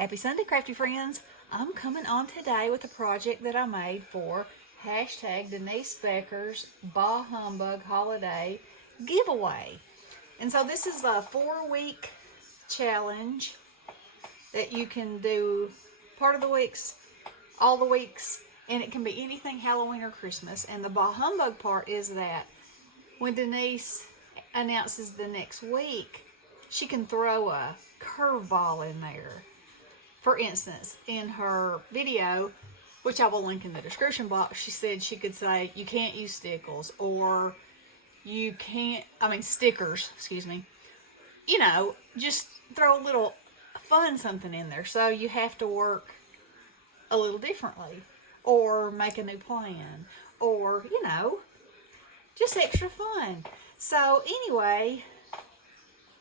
Happy Sunday, crafty friends. I'm coming on today with a project that I made for hashtag Denise Becker's Bah Humbug Holiday giveaway. And so this is a 4-week challenge that you can do part of the weeks, all the weeks, and it can be anything Halloween or Christmas. And the Bah Humbug part is that when Denise announces the next week, she can throw a curveball in there. For instance, in her video, which I will link in the description box, she said she could say, you can't use stickles, or you can't, stickers, excuse me. You know, just throw a little fun something in there. So you have to work a little differently, or make a new plan, or, just extra fun. So anyway,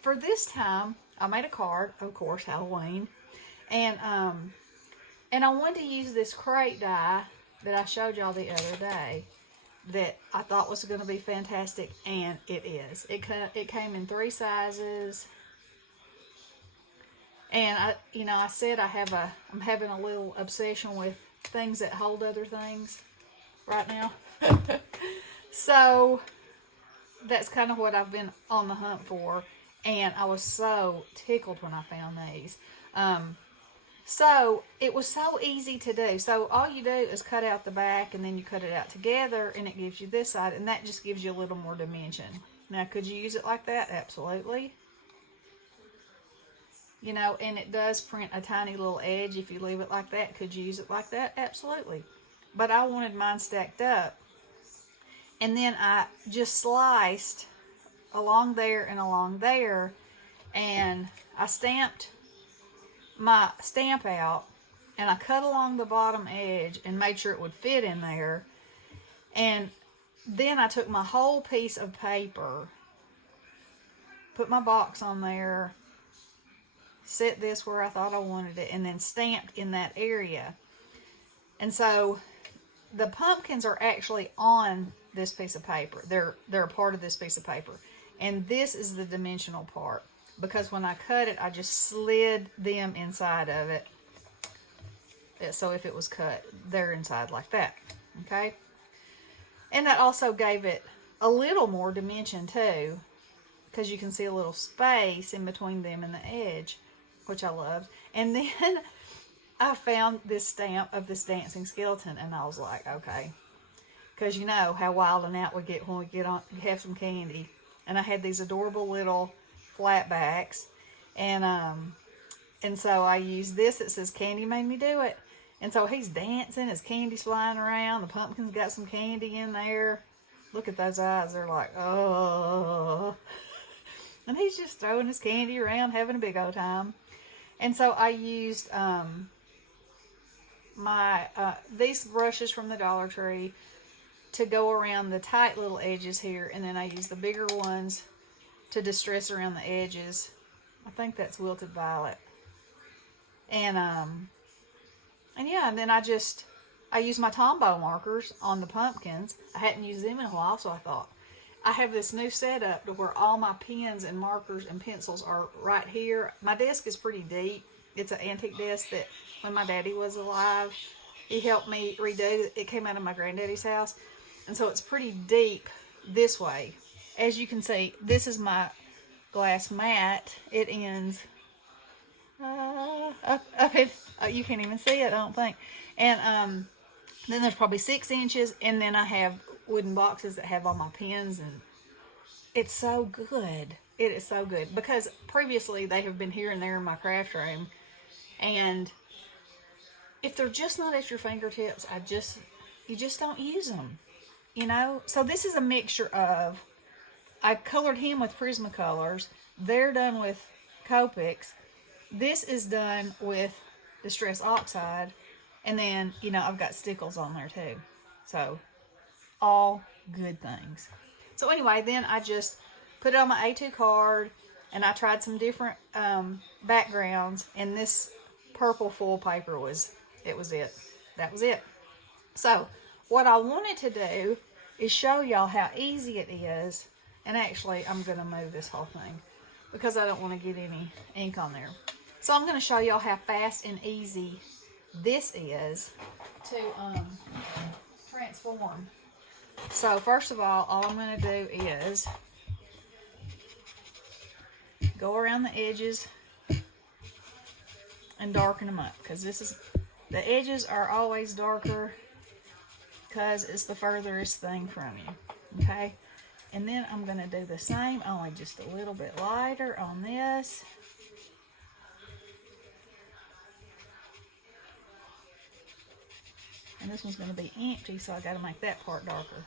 for this time, I made a card, of course, Halloween. And I wanted to use this crate die that I showed y'all the other day that I thought was going to be fantastic, and it is. It came in 3 sizes, and I said I'm having a little obsession with things that hold other things right now. So that's kind of what I've been on the hunt for, and I was so tickled when I found these. So it was so easy to do. So all you do is cut out the back, and then you cut it out together, and it gives you this side, and that just gives you a little more dimension. Now, could you use it like that? Absolutely. And it does print a tiny little edge if you leave it like that. Could you use it like that? Absolutely. But I wanted mine stacked up. And then I just sliced along there and along there, and I stamped my stamp out, and I cut along the bottom edge and made sure it would fit in there. And then I took my whole piece of paper, put my box on there, set this where I thought I wanted it, and then stamped in that area. And so the pumpkins are actually on this piece of paper. They're a part of this piece of paper. And this is the dimensional part, because when I cut it, I just slid them inside of it. So if it was cut, they're inside like that. Okay? And that also gave it a little more dimension too, because you can see a little space in between them and the edge, which I loved. And then I found this stamp of this dancing skeleton, and I was like, okay. Because you know how wild and out we get when we have some candy. And I had these adorable little flat backs, and so I used this that says "Candy made me do it," and so he's dancing, his candy's flying around, the pumpkin's got some candy in there. Look at those eyes, they're like, oh, and he's just throwing his candy around, having a big old time. And so I used these brushes from the Dollar Tree to go around the tight little edges here, and then I used the bigger ones to distress around the edges. I think that's Wilted Violet. And yeah, and then I used my Tombow markers on the pumpkins. I hadn't used them in a while, so I thought, I have this new setup to where all my pens and markers and pencils are right here. My desk is pretty deep. It's an antique desk that when my daddy was alive, he helped me redo. It came out of my granddaddy's house. And so it's pretty deep this way. As you can see, this is my glass mat. It ends up it. You can't even see it, I don't think. And then there's probably 6 inches, and then I have wooden boxes that have all my pens, and it's so good. It is so good, because previously they have been here and there in my craft room, and if they're just not at your fingertips, you just don't use them. So this is a mixture of, I colored him with Prismacolors. They're done with Copics. This is done with Distress Oxide. And then, I've got stickles on there too. So, all good things. So anyway, then I just put it on my A2 card, and I tried some different backgrounds, and this purple foil paper was it. That was it. So, what I wanted to do is show y'all how easy it is. And actually, I'm going to move this whole thing because I don't want to get any ink on there. So I'm going to show y'all how fast and easy this is to transform. So first of all I'm going to do is go around the edges and darken them up, because the edges are always darker because it's the furthest thing from you. Okay, and then I'm going to do the same, only just a little bit lighter on this. And this one's going to be empty, so I got to make that part darker.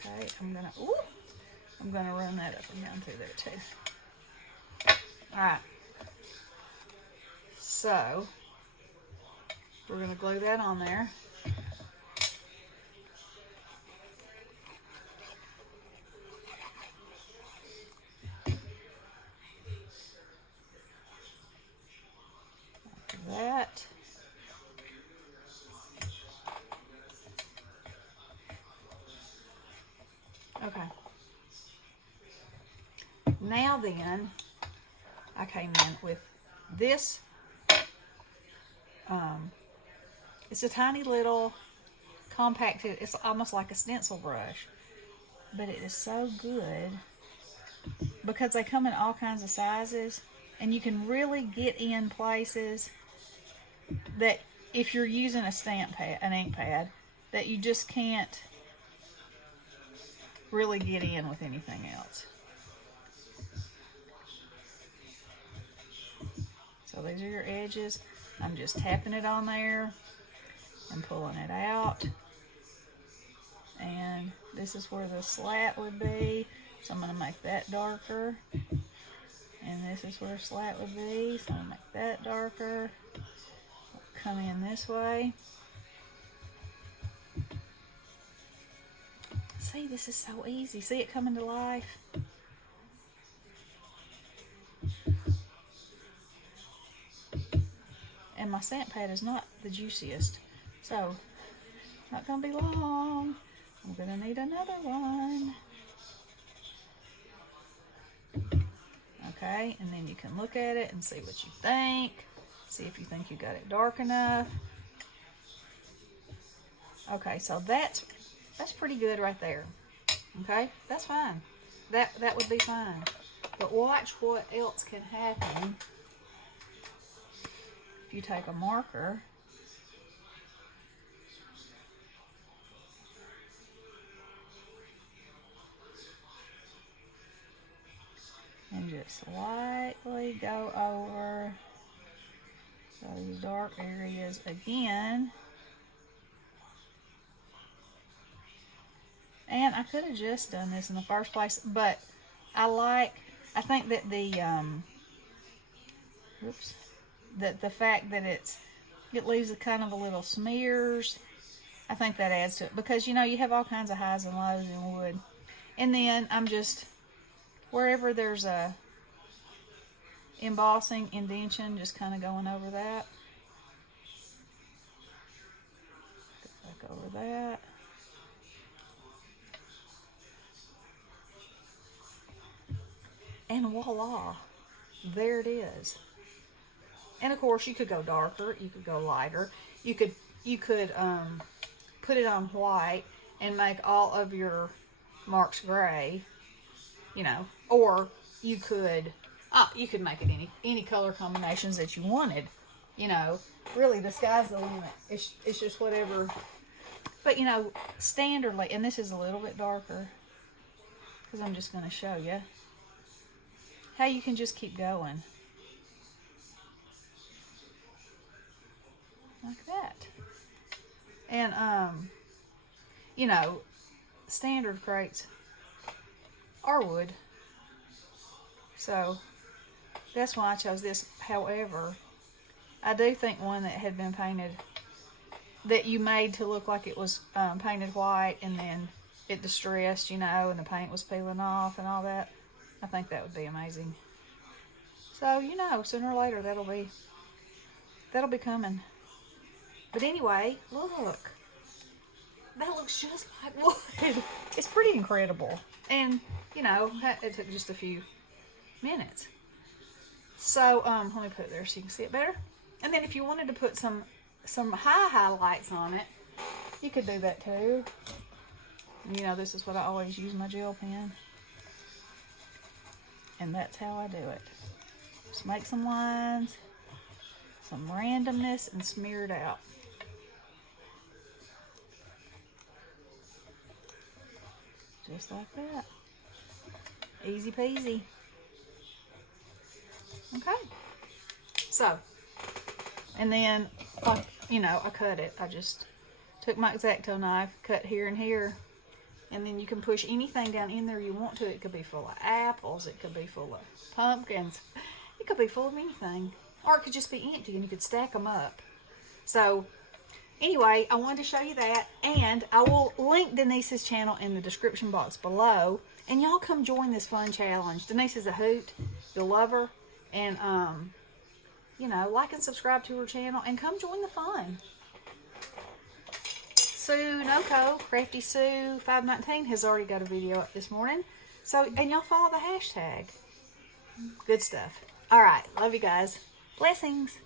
Okay, I'm gonna run that up and down through there too. All right. So we're gonna glue that on there. Like that. Okay. Now then, I came in with this. It's a tiny little compacted, it's almost like a stencil brush, but it is so good because they come in all kinds of sizes, and you can really get in places that if you're using a stamp pad, an ink pad, that you just can't really get in with anything else. So these are your edges. I'm just tapping it on there and pulling it out. And this is where the slat would be. So I'm going to make that darker. And this is where a slat would be. So I'm going to make that darker. Come in this way. See, this is so easy. See it coming to life? And my stamp pad is not the juiciest, so not gonna be long. I'm gonna need another one. Okay, and then you can look at it and see what you think. See if you think you got it dark enough. Okay, so that's pretty good right there. Okay, that's fine. That would be fine. But watch what else can happen if you take a marker and just lightly go over those dark areas again. And I could have just done this in the first place, but I think that the fact that it leaves a kind of a little smears, I think that adds to it, because you know you have all kinds of highs and lows in wood. And then I'm just, wherever there's a embossing indentation, just kind of going over that. Back over that. And voila, there it is. And of course, you could go darker, you could go lighter, you could put it on white and make all of your marks gray, you know, or you could make it any color combinations that you wanted, you know. Really, the sky's the limit. It's just whatever. But you know, standardly, and this is a little bit darker because I'm just going to show you how you can just keep going. Like that. And, you know, standard crates are wood. So, that's why I chose this. However, I do think one that had been painted, that you made to look like it was painted white and then it distressed, you know, and the paint was peeling off and all that, I think that would be amazing. So, you know, sooner or later that'll be coming. But anyway, look. That looks just like wood. It's pretty incredible. And, you know, it took just a few minutes. So, let me put it there so you can see it better. And then if you wanted to put some highlights on it, you could do that too. You know, this is what I always use my gel pen. And that's how I do it. Just make some lines, some randomness, and smear it out. Just like that. Easy peasy. Okay. So, and then, you know, I cut it. I just took my X-Acto knife, cut here and here, and then you can push anything down in there you want to. It could be full of apples. It could be full of pumpkins. It could be full of anything. Or it could just be empty and you could stack them up. So, anyway, I wanted to show you that. And I will link Denise's channel in the description box below. And y'all come join this fun challenge. Denise is a hoot. You'll love her. And, you know, like and subscribe to her channel. And come join the fun. Sue Noco, Crafty Sue 519 has already got a video up this morning. So, and y'all follow the hashtag. Good stuff. All right. Love you guys. Blessings.